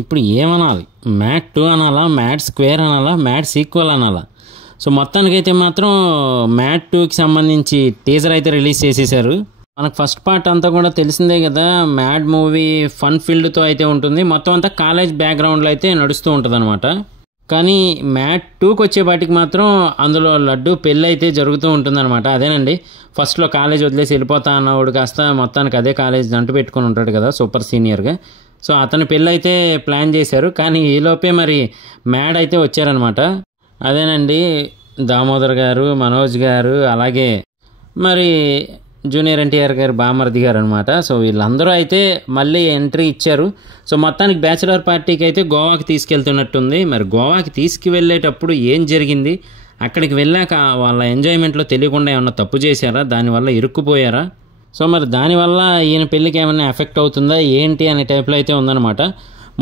ఇప్పుడు ఏమనాలి, మ్యాట్ 2 అనాలా, మ్యాట్ స్క్వేర్ అనాలా, మ్యాట్ సీక్వెల్ అనాలా? సో మొత్తానికైతే మాత్రం మ్యాట్ 2కి సంబంధించి టీజర్ అయితే రిలీజ్ చేసేసారు. మనకు ఫస్ట్ పార్ట్ అంతా కూడా తెలిసిందే కదా, మ్యాడ్ మూవీ ఫన్ ఫీల్డ్తో అయితే ఉంటుంది. మొత్తం అంతా కాలేజ్ బ్యాక్గ్రౌండ్లో అయితే నడుస్తూ ఉంటుంది అనమాట. కానీ మ్యాట్ 2కి వచ్చేపాటికి మాత్రం అందులో లడ్డు పెళ్ళి అయితే జరుగుతూ ఉంటుందన్నమాట. అదేనండి, ఫస్ట్లో కాలేజ్ వదిలేసి వెళ్ళిపోతా అన్నవాడు కాస్త మొత్తానికి అదే కాలేజ్ అంటు పెట్టుకొని ఉంటాడు కదా సూపర్ సీనియర్గా. సో అతని పెళ్ళి అయితే ప్లాన్ చేశారు. కానీ ఈలోపే మరి మ్యాడ్ అయితే వచ్చారనమాట. అదేనండి, దామోదర్ గారు, మనోజ్ గారు, అలాగే మరి జూనియర్ ఎన్టీఆర్ గారు బామర్ది గారు అనమాట. సో వీళ్ళందరూ అయితే మళ్ళీ ఎంట్రీ ఇచ్చారు. సో మొత్తానికి బ్యాచిలర్ పార్టీకి అయితే గోవాకి తీసుకెళ్తున్నట్టుంది. మరి గోవాకి తీసుకువెళ్ళేటప్పుడు ఏం జరిగింది, అక్కడికి వెళ్ళాక వాళ్ళ ఎంజాయ్మెంట్లో తెలియకుండా ఏమన్నా తప్పు చేశారా, దానివల్ల ఇరుక్కుపోయారా, సో మరి దానివల్ల ఈయన పెళ్ళికి ఏమైనా ఎఫెక్ట్ అవుతుందా ఏంటి అనే టైప్లో అయితే ఉందన్నమాట.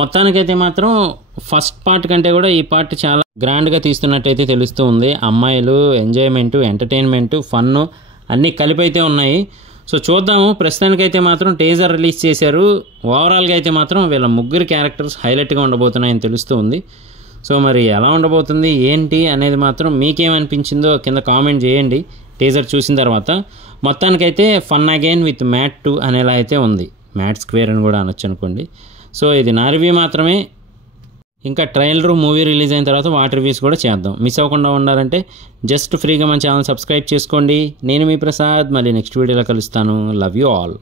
మొత్తానికైతే మాత్రం ఫస్ట్ పార్ట్ కంటే కూడా ఈ పార్ట్ చాలా గ్రాండ్గా తీస్తున్నట్టయితే తెలుస్తూ ఉంది. అమ్మాయిలు, ఎంజాయ్మెంటు, ఎంటర్టైన్మెంటు, ఫన్ను అన్నీ కలిపి అయితే ఉన్నాయి. సో చూద్దాము. ప్రస్తుతానికైతే మాత్రం టీజర్ రిలీజ్ చేశారు. ఓవరాల్గా అయితే మాత్రం వీళ్ళ ముగ్గురు క్యారెక్టర్స్ హైలైట్గా ఉండబోతున్నాయని తెలుస్తూ ఉంది. సో మరి ఎలా ఉండబోతుంది ఏంటి అనేది మాత్రం మీకేమనిపించిందో కింద కామెంట్ చేయండి టీజర్ చూసిన తర్వాత. మొత్తానికైతే ఫన్ అగైన్ విత్ మ్యాట్ 2 అనేలా అయితే ఉంది. మ్యాట్ స్క్వేర్ అని కూడా అనొచ్చు అనుకోండి. సో ఇది నా రివ్యూ మాత్రమే. ఇంకా ట్రైలర్ మూవీ రిలీజ్ అయిన తర్వాత వాటి రివ్యూస్ కూడా చేద్దాం. మిస్ అవ్వకుండా ఉండాలంటే జస్ట్ ఫ్రీగా మన ఛానల్ సబ్స్క్రైబ్ చేసుకోండి. నేను మీ ప్రసాద్, మళ్ళీ నెక్స్ట్ వీడియోలో కలుస్తాను. Love you all.